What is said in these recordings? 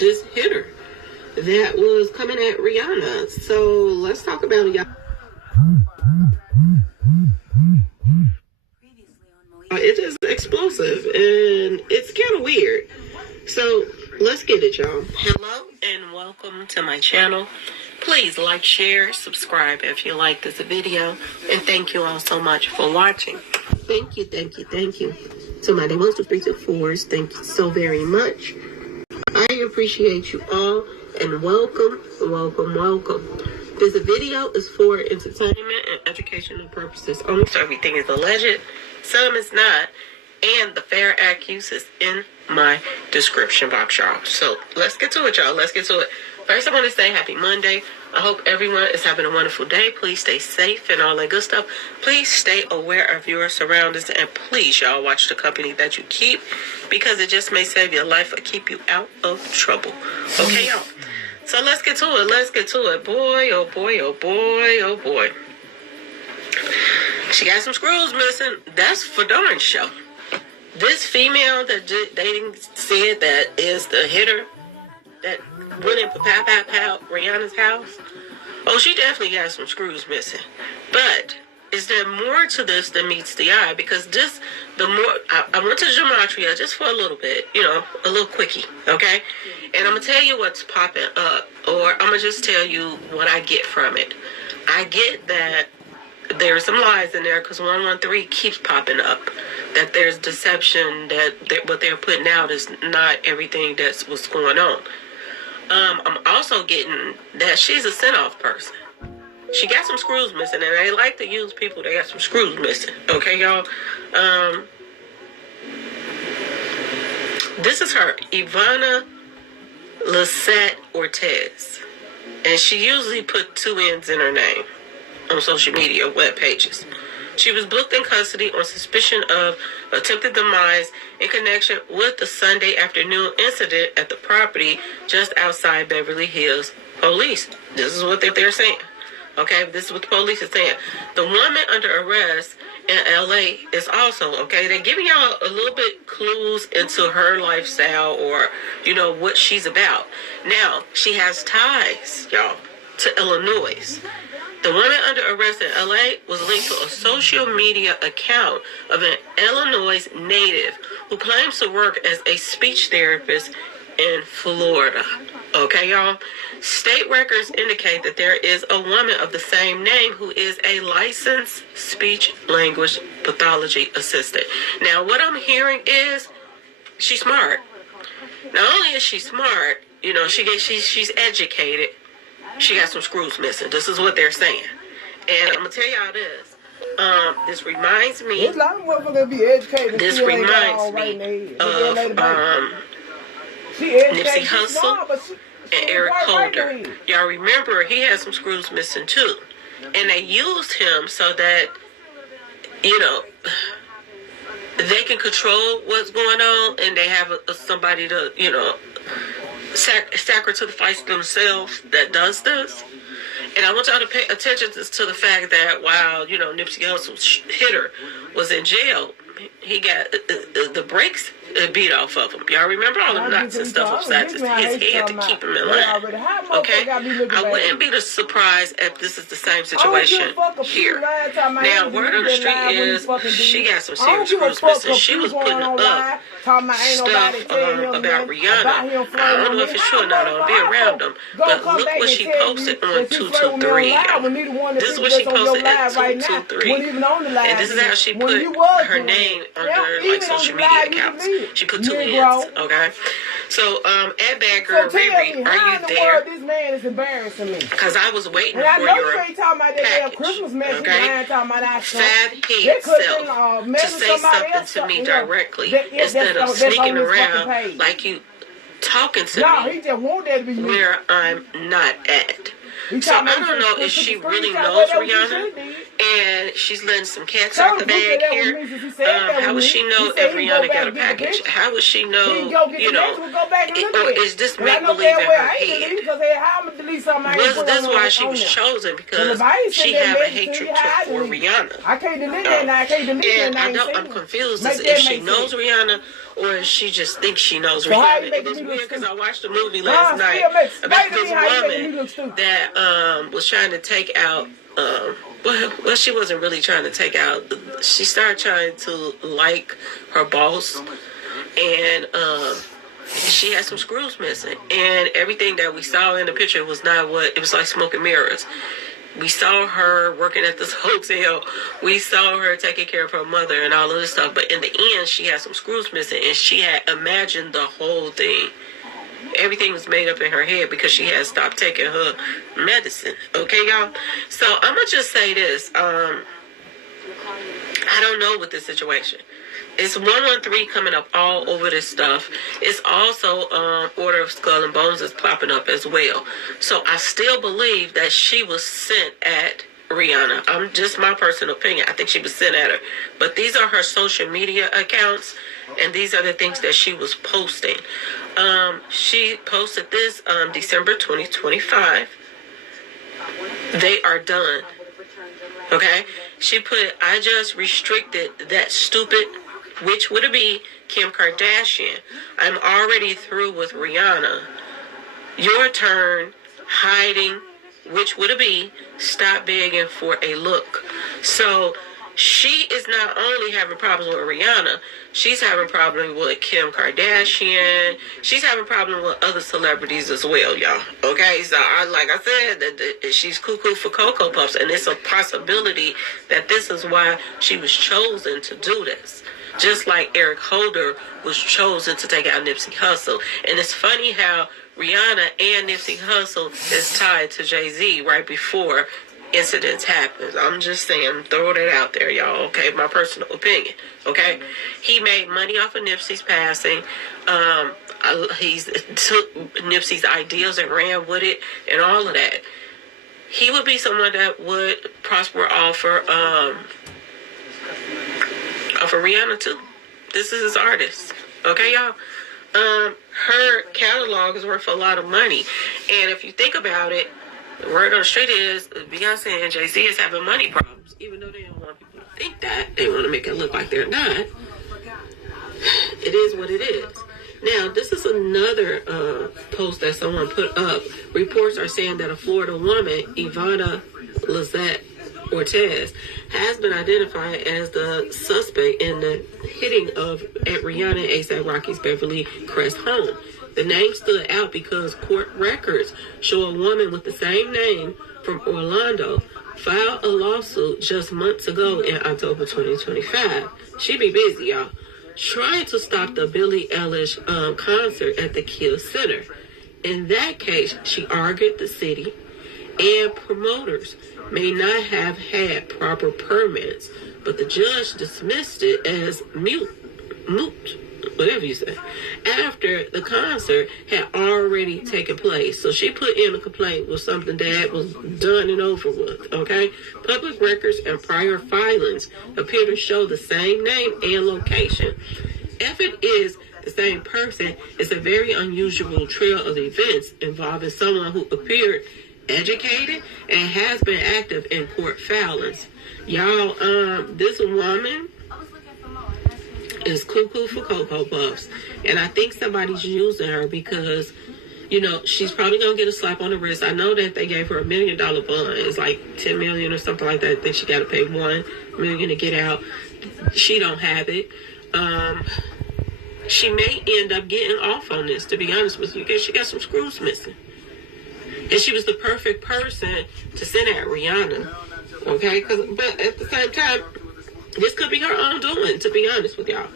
this hitter that was coming at Rihanna. So let's talk about it, y'all. It is explosive and it's kind of weird. So let's get it, y'all. Hello and welcome to my channel. Please like, share, subscribe if you like this video. And thank you all so much for watching. Thank you. To my Day 1, 2, 3, 2, 4s, thank you so very much. I appreciate you all and welcome. This video is for entertainment and educational purposes only, so everything is alleged, some is not, and the fair accuse is in my description box, y'all. So let's get to it, y'all. Let's get to it. First, I want to say happy Monday. I hope everyone is having a wonderful day. Please stay safe and all that good stuff. Please stay aware of your surroundings. And please, y'all, watch the company that you keep, because it just may save your life or keep you out of trouble. Okay, y'all? So let's get to it. Boy, oh boy, oh boy, oh boy. She got some screws missing. That's for darn sure. This female that they said that is the hitter that went in pow Rihanna's house. Oh, she definitely has some screws missing. But is there more to this than meets the eye? Because I went to Gematria just for a little bit, a little quickie, okay? And I'm going to tell you what's popping up, or I'm going to just tell you what I get from it. I get that there's some lies in there because 113 keeps popping up. That there's deception, that what they're putting out is not everything that's what's going on. I'm also getting that she's a send-off person. She got some screws missing, and they like to use people that got some screws missing. Okay, y'all? This is her, Ivana Lisette Ortiz. And she usually put 2 N's in her name on social media web pages. She was booked in custody on suspicion of attempted demise in connection with the Sunday afternoon incident at the property just outside Beverly Hills. Police, this is what they're saying. Okay, this is what the police is saying. The woman under arrest in LA is also, okay, they're giving y'all a little bit clues into her lifestyle or, what she's about. Now, she has ties, y'all, to Illinois. The woman under arrest in LA was linked to a social media account of an Illinois native who claims to work as a speech therapist in Florida. Okay, y'all? State records indicate that there is a woman of the same name who is a licensed speech language pathology assistant. Now, what I'm hearing is she's smart. Not only is she smart, she's educated. She got some screws missing. This is what they're saying. And I'm going to tell y'all this. This reminds me. There's a lot of motherfuckers be educated. This reminds me of Nipsey Hussle and Eric Holder. Y'all remember he had some screws missing too. And they used him so that, they can control what's going on, and they have somebody to, sacrifice themselves that does this. And I want y'all to pay attention to the fact that while, Nipsey Hussle's hitter was in jail, he got the brakes beat off of him. Y'all remember all the nuts and stuff upside his head to keep him in line. Okay? I wouldn't be surprised if this is the same situation here. Now, word on the street is she got some serious screws missing. She was putting up stuff about Rihanna. I don't know if it's true or not. I'll be around them. But look what she posted on 223. This is what she posted at 223. And this is how she put her name under social media accounts. She put 2 N's, okay? So, Ed Bagger, Riri, are you there? This man is embarrassing me. Because I was waiting for your package, okay? Fat head self to say something to me directly instead of sneaking around like you talking to me where I'm not at. So I don't know if she really knows Rihanna, And she's letting some cats out the bag here. How would she know if Rihanna got a package? How would she know, you know, or is this make-believe in her head? Was this why she was chosen? Because she have a hatred for Rihanna. I can't delete that now. I can't delete that now. I'm confused as if she knows Rihanna or if she just thinks she knows Rihanna. It is weird because I watched a movie last night about this woman that was trying to take out... well, she wasn't really trying to take out. She started trying to like her boss, and she had some screws missing. And everything that we saw in the picture was not what it was like. Smoke and mirrors. We saw her working at this hotel. We saw her taking care of her mother and all of this stuff. But in the end, she had some screws missing, and she had imagined the whole thing. Everything was made up in her head because she had stopped taking her medicine. Okay, y'all? So, I'm going to just say this. I don't know with this situation. It's 113 coming up all over this stuff. It's also Order of Skull and Bones is popping up as well. So, I still believe that she was sent at Rihanna. I'm just my personal opinion. I think she was sent at her. But these are her social media accounts, and these are the things that she was posting. She posted this December 2025. They are done. Okay? She put, I just restricted that stupid, which would it be, Kim Kardashian. I'm already through with Rihanna. Your turn, hiding, which would it be, stop begging for a look. So, she is not only having problems with Rihanna, she's having problems with Kim Kardashian. She's having problems with other celebrities as well, y'all. Okay, so like I said, that she's cuckoo for Cocoa Puffs, and it's a possibility that this is why she was chosen to do this. Just like Eric Holder was chosen to take out Nipsey Hussle. And it's funny how Rihanna and Nipsey Hussle is tied to Jay-Z right before incidents happen. I'm just saying, I'm throwing it out there, y'all, okay? My personal opinion, okay? He made money off of Nipsey's passing. He took Nipsey's ideas and ran with it and all of that. He would be someone that would prosper off of Rihanna, too. This is his artist, okay, y'all? Her catalog is worth a lot of money. And if you think about it, the word on the street is Beyonce and Jay-Z is having money problems. Even though they don't want people to think that, they want to make it look like they're not. It is what it is. Now, this is another post that someone put up. Reports are saying that a Florida woman, Ivana Lizette Ortez, has been identified as the suspect in the hitting at Rihanna and A$AP Rocky's Beverly Crest home. The name stood out because court records show a woman with the same name from Orlando filed a lawsuit just months ago in October 2025. She be busy, y'all, trying to stop the Billie Eilish concert at the Kiel Center. In that case, she argued the city and promoters may not have had proper permits, but the judge dismissed it as moot, whatever you say, after the concert had already taken place. So she put in a complaint with something that was done and over with, okay? Public records and prior filings appear to show the same name and location. If it is the same person, it's a very unusual trail of events involving someone who appeared educated and has been active in court filings. Y'all, this woman is cuckoo for Cocoa Puffs, and I think somebody's using her because, you know, she's probably gonna get a slap on the wrist. I know that they gave her $1 million bond. It's like $10 million or something like that. I think she got to pay $1 million to get out. She don't have it. She may end up getting off on this, to be honest with you, because she got some screws missing. And she was the perfect person to send at Rihanna, okay? But at the same time, this could be her own doing, to be honest with y'all.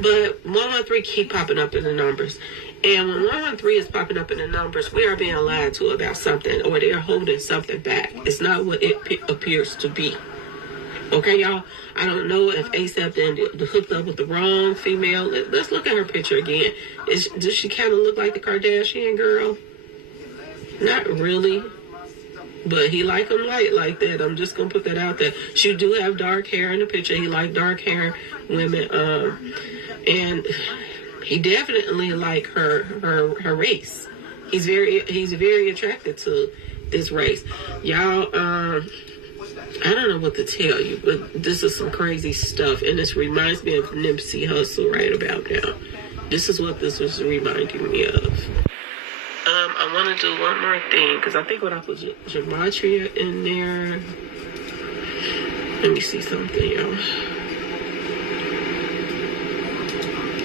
But 113 keep popping up in the numbers. And when 113 is popping up in the numbers, we are being lied to about something, or they're holding something back. It's not what it appears to be. Okay, y'all? I don't know if A$AP then hooked up with the wrong female. Let's look at her picture again. Does she kind of look like the Kardashian girl? Not really. But he like them light like that. I'm just gonna put that out there. She do have dark hair in the picture. He like dark hair women. And he definitely like her race. He's very attracted to this race. Y'all, I don't know what to tell you, but this is some crazy stuff, and this reminds me of Nipsey Hussle right about now. This is what this was reminding me of. I want to do one more thing, because I think when I put gematria in there, let me see something, y'all.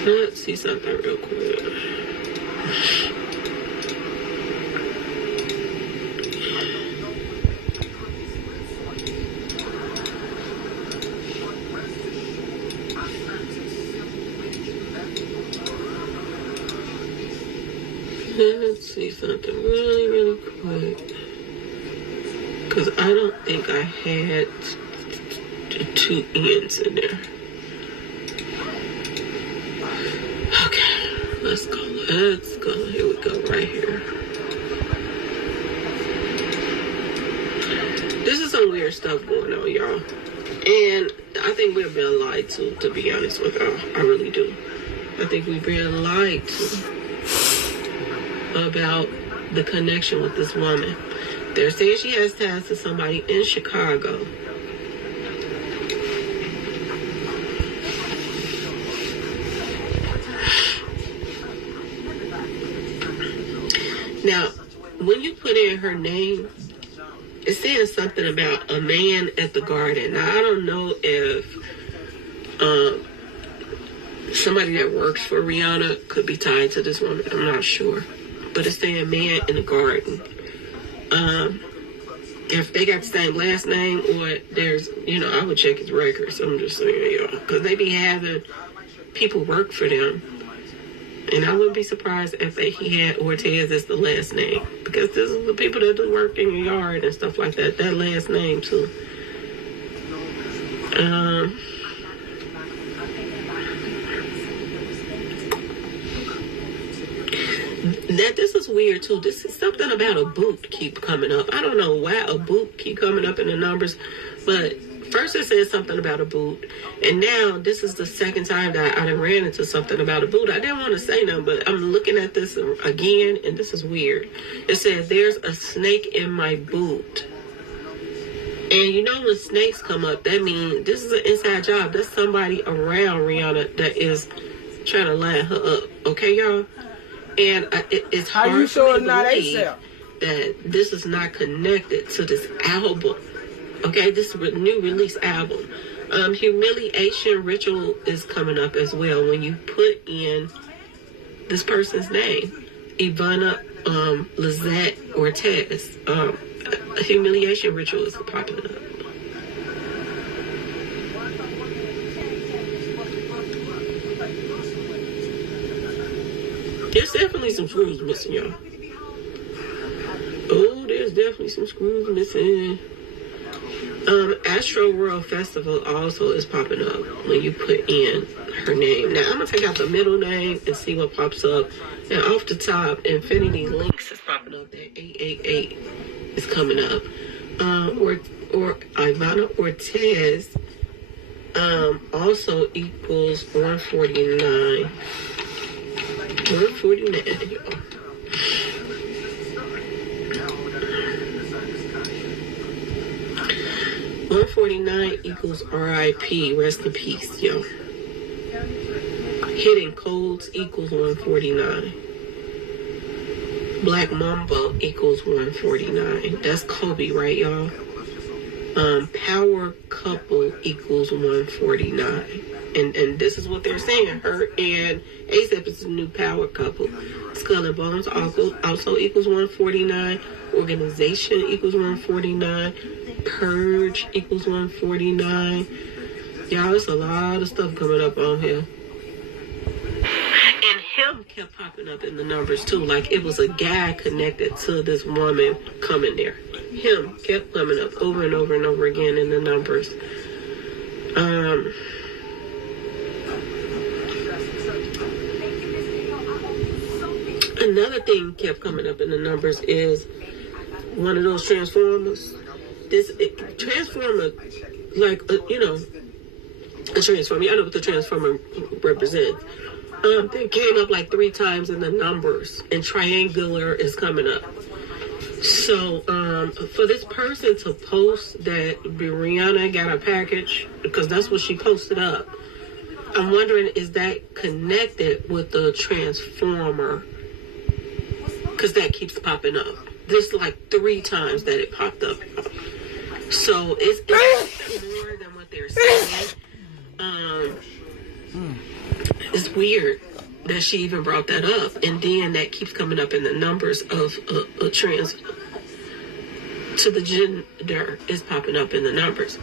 Let's see something real quick. Let's see something really quick. Because I don't think I had two ends in there. Okay, let's go. Here we go, right here. This is some weird stuff going on, y'all. And I think we're being lied to be honest with y'all. I really do. I think we're being lied to about the connection with this woman. They're saying she has ties to somebody in Chicago. Now, when you put in her name, it's saying something about a man at the garden. Now, I don't know if somebody that works for Rihanna could be tied to this woman. I'm not sure. But it's saying man in the garden. If they got the same last name or there's, I would check his records. I'm just saying, y'all. Because they be having people work for them. And I wouldn't be surprised if he had Ortez as the last name. Because this is the people that do work in your yard and stuff like that. That last name, too. This is weird, too. This is something about a boot keep coming up. I don't know why a boot keep coming up in the numbers. But first it said something about a boot. And now this is the second time that I done ran into something about a boot. I didn't want to say nothing, but I'm looking at this again, and this is weird. It says, there's a snake in my boot. And when snakes come up, that means this is an inside job. There's somebody around Rihanna that is trying to line her up. Okay, y'all? And it's hard How you sure for me to not believe ASAP? that this is not connected to this album. Okay, this is a new release album. Humiliation Ritual is coming up as well when you put in this person's name. Ivana Lizette Ortez. Humiliation Ritual is popping up. There's definitely some screws missing, y'all. Oh, there's definitely some screws missing. Astro World Festival also is popping up when you put in her name. Now, I'm going to take out the middle name and see what pops up. And off the top, Infinity Links is popping up. That 888 is coming up. Or Ivana Ortez also equals 149. 149, y'all. 149 equals RIP, rest in peace, yo. Hidden Codes equals 149. Black Mamba equals 149. That's Kobe, right, y'all? Power Couple equals 149. And this is what they're saying. Her and ASAP is a new power couple. Skull and Bones also equals 149. Organization equals 149. Purge equals 149. Y'all, there's a lot of stuff coming up on here. And him kept popping up in the numbers too. Like it was a guy connected to this woman coming there. Him kept coming up over and over and over again in the numbers. Another thing kept coming up in the numbers is one of those Transformers. Transformer, like, a Transformer. I know what the Transformer represents. They came up like 3 times in the numbers, and triangular is coming up. So, for this person to post that Rihanna got a package, because that's what she posted up, I'm wondering, is that connected with the Transformer? Because that keeps popping up. There's like 3 times that it popped up. So, it's more than what they're saying. It's weird that she even brought that up, and then that keeps coming up in the numbers of a trans to the gender is popping up in the numbers.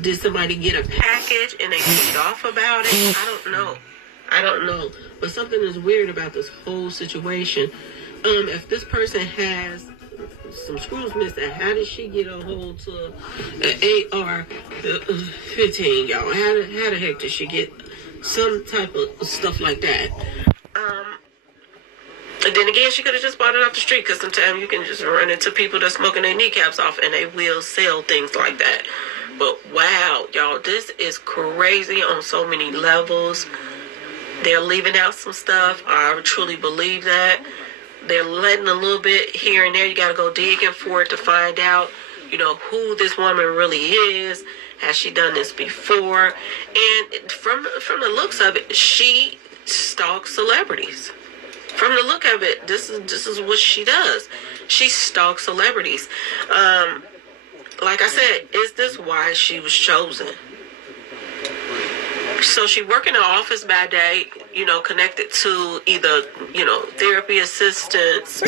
Did somebody get a package and they paid off about it? I don't know. But something is weird about this whole situation. If this person has some screws missing, how did she get a hold to an AR-15, y'all? How the heck did she get some type of stuff like that? And then again, she could have just bought it off the street, because sometimes you can just run into people that's smoking their kneecaps off, and they will sell things like that. But wow, y'all, this is crazy on so many levels. They're leaving out some stuff. I truly believe that. They're letting a little bit here and there. You got to go digging for it to find out, who this woman really is. Has she done this before? And from the looks of it, she stalks celebrities. From the look of it, this is what she does. She stalks celebrities. Like I said, is this why she was chosen? So she work in the office by day, connected to either, therapy assistants,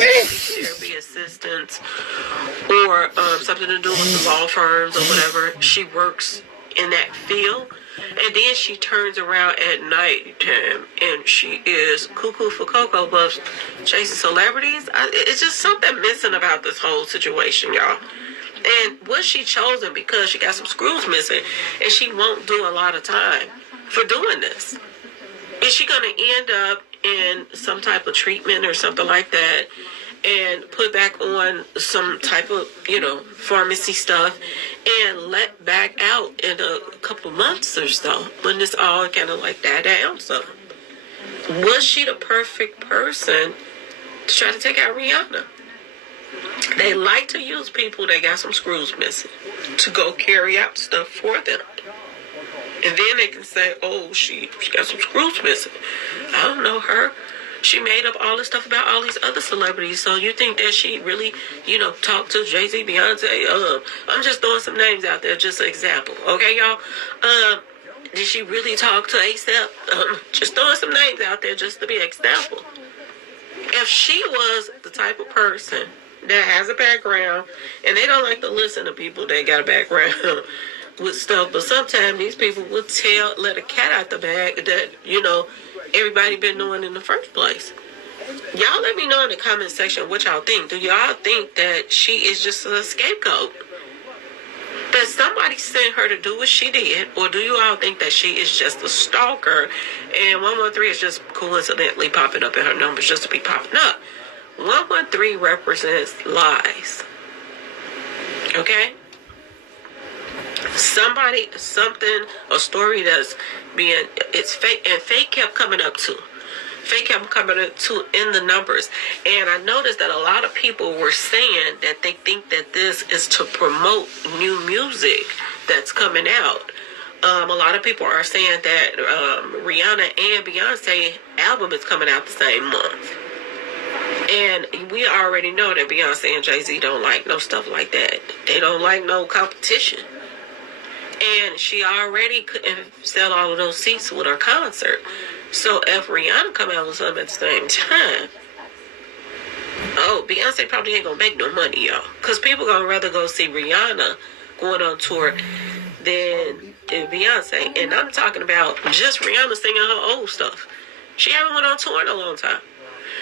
or something to do with the law firms or whatever. She works in that field. And then she turns around at night time and she is cuckoo for Cocoa Puffs chasing celebrities. It's just something missing about this whole situation, y'all. And was she chosen because she got some screws missing and she won't do a lot of time for doing this? Is she going to end up in some type of treatment or something like that and put back on some type of, pharmacy stuff and let back out in a couple months or so when this all kind of like died down? So was she the perfect person to try to take out Rihanna? They like to use people that got some screws missing to go carry out stuff for them. And then they can say, oh, she got some screws missing. I don't know her. She made up all this stuff about all these other celebrities. So you think that she really, talked to Jay-Z, Beyonce? I'm just throwing some names out there, just an example. Okay, y'all? Did she really talk to A$AP? Just throwing some names out there just to be an example. If she was the type of person that has a background, and they don't like to listen to people that got a background with stuff, but sometimes these people will let a cat out the bag that, everybody been doing in the first place. Y'all let me know in the comment section what y'all think. Do y'all think that she is just a scapegoat? That somebody sent her to do what she did? Or do you all think that she is just a stalker and 113 is just coincidentally popping up in her numbers just to be popping up? 113 represents lies. Okay? Somebody, something, a story that's it's fake, and fake kept coming up too. Fake kept coming up too in the numbers. And I noticed that a lot of people were saying that they think that this is to promote new music that's coming out. A lot of people are saying that Rihanna and Beyonce album is coming out the same month. And we already know that Beyonce and Jay-Z don't like no stuff like that. They don't like no competition. And she already couldn't sell all of those seats with her concert. So if Rihanna come out with something at the same time, Beyonce probably ain't gonna make no money, y'all. Because people gonna rather go see Rihanna going on tour than Beyonce. And I'm talking about just Rihanna singing her old stuff. She haven't went on tour in a long time.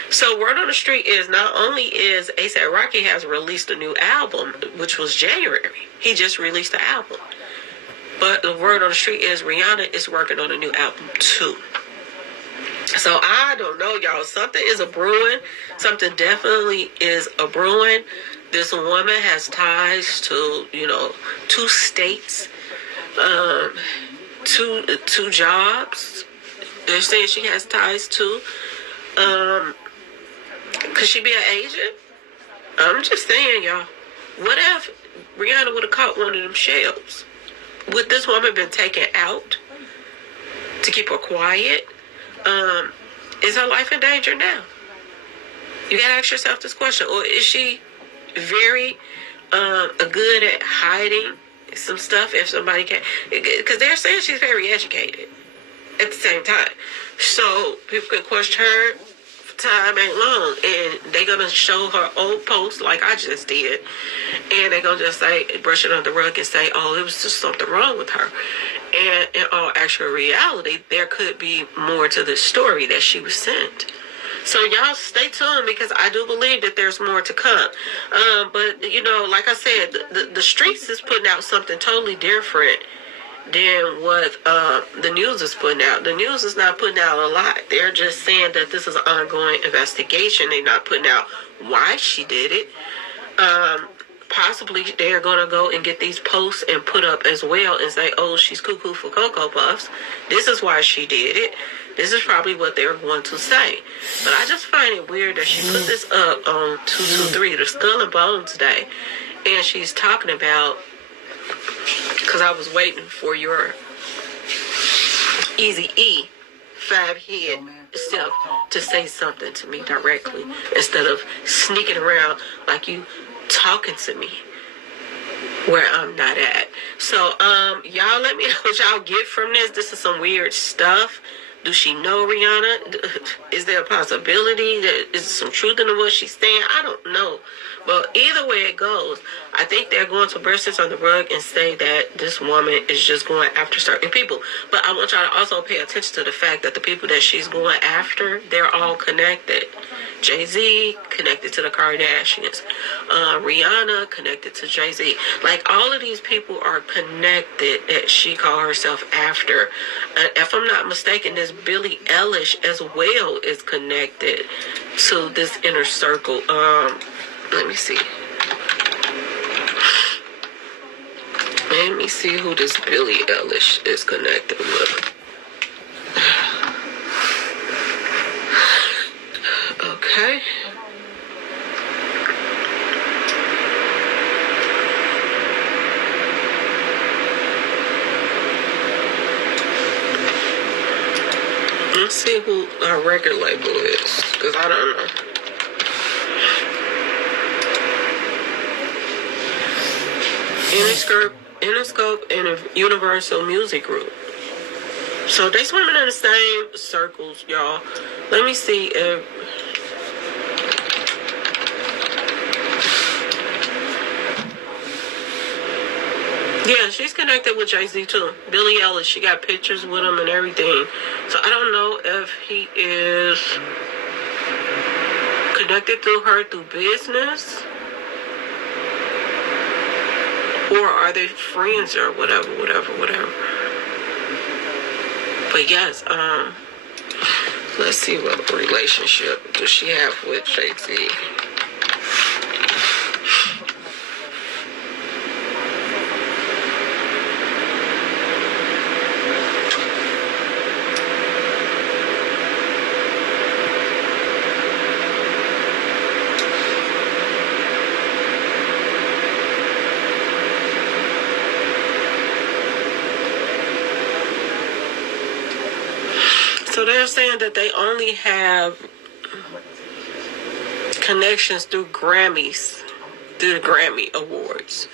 So word on the street is not only is A$AP Rocky has released a new album, which was January. He just released the album. But the word on the street is Rihanna is working on a new album too. So I don't know, y'all. Something is a brewing. Something definitely is a brewing. This woman has ties to, 2 states, two jobs. They're saying she has ties to. Could she be an agent? I'm just saying, y'all. What if Rihanna would have caught one of them shells? Would this woman been taken out to keep her quiet? Is her life in danger now? You gotta ask yourself this question. Or is she very good at hiding some stuff if somebody can? Because they're saying she's very educated at the same time. So people can question her. Time ain't long, and they're gonna show her old post like I just did, and they're gonna just say, brush it under the rug and say, oh, it was just something wrong with her. And in all actual reality, there could be more to the story that she was sent. So y'all stay tuned, because I do believe that there's more to come. But like I said, the streets is putting out something totally different than what the news is putting out. The news is not putting out a lot. They're just saying that this is an ongoing investigation. They're not putting out why she did it. Possibly they're going to go and get these posts and put up as well and say, oh, she's cuckoo for Cocoa Puffs. This is why she did it. This is probably what they're going to say. But I just find it weird that she put this up on 223, the Skull and Bones Day. And she's talking about, because I was waiting for your Eazy-E 5-head self to say something to me directly instead of sneaking around like you talking to me where I'm not at. So, y'all let me know what y'all get from this. This is some weird stuff. Do she know Rihanna? Is there a possibility that is some truth in what she's saying? I don't know. But either way it goes, I think they're going to brush this on the rug and say that this woman is just going after certain people. But I want y'all to also pay attention to the fact that the people that she's going after, they're all connected. Jay-Z connected to the Kardashians. Rihanna connected to Jay-Z. Like, all of these people are connected that she called herself after. If I'm not mistaken, this Billie Eilish as well is connected to this inner circle. Let me see. Let me see who this Billie Eilish is connected with. Okay. Let's see who our record label is, because I don't know. Interscope and Universal Music Group. So they swimming in the same circles, y'all. Let me see if... Yeah, she's connected with Jay-Z too. Billie Eilish, she got pictures with him and everything. So I don't know if he is connected through her through business, or are they friends or whatever. But yes, let's see what relationship does she have with Jay-Z. So they're saying that they only have connections through Grammys, through the Grammy Awards.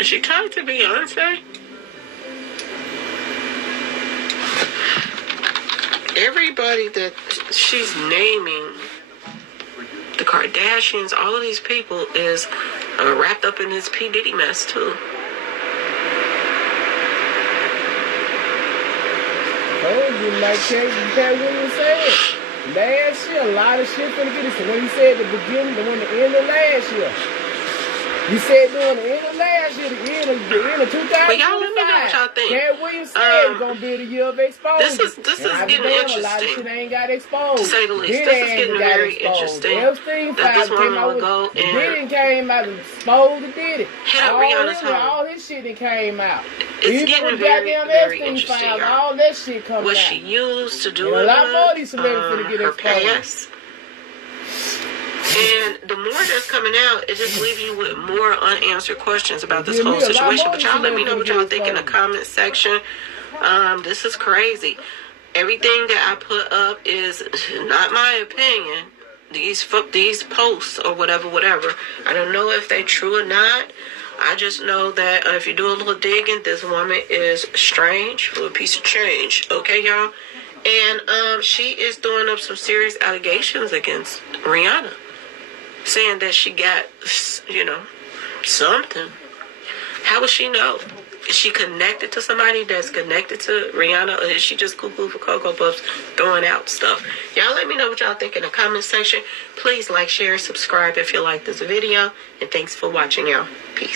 Is she tied to Beyonce? Everybody that she's naming, the Kardashians, all of these people is wrapped up in this P. Diddy mess too. Told you, like Cat Williams said, last year, a lot of shit finna get it. So when he said the beginning, the one the end of last year. You said during the end of last year, the end of 2025. But y'all let me know what y'all think. Cat Williams said it's gonna be the year of exposure. This is getting interesting. A lot of shit ain't got exposed. To say the least. Diddy This is getting very exposed. interesting. Epstein That this files came woman out would with go and Diddy came out and exposed the Diddy. hit up Rihanna's home. All his shit that came out. It's Even getting with very, goddamn very Epstein interesting, files, y'all. all that shit coming What out. she used to do And it a lot more of with, these celebrities finna get her exposed. past. And the more that's coming out, it just leaves you with more unanswered questions about this whole situation. But y'all let me know what y'all think in the comment section. This is crazy. Everything that I put up is not my opinion. These posts or whatever. I don't know if they're true or not. I just know that if you do a little digging, this woman is strange for a piece of change. Okay, y'all? And she is throwing up some serious allegations against Rihanna, saying that she got, something. How would she know? Is she connected to somebody that's connected to Rihanna, or is she just cuckoo for Cocoa Puffs throwing out stuff? Y'all let me know what y'all think in the comment section. Please like, share, subscribe if you like this video. And thanks for watching, y'all. Peace.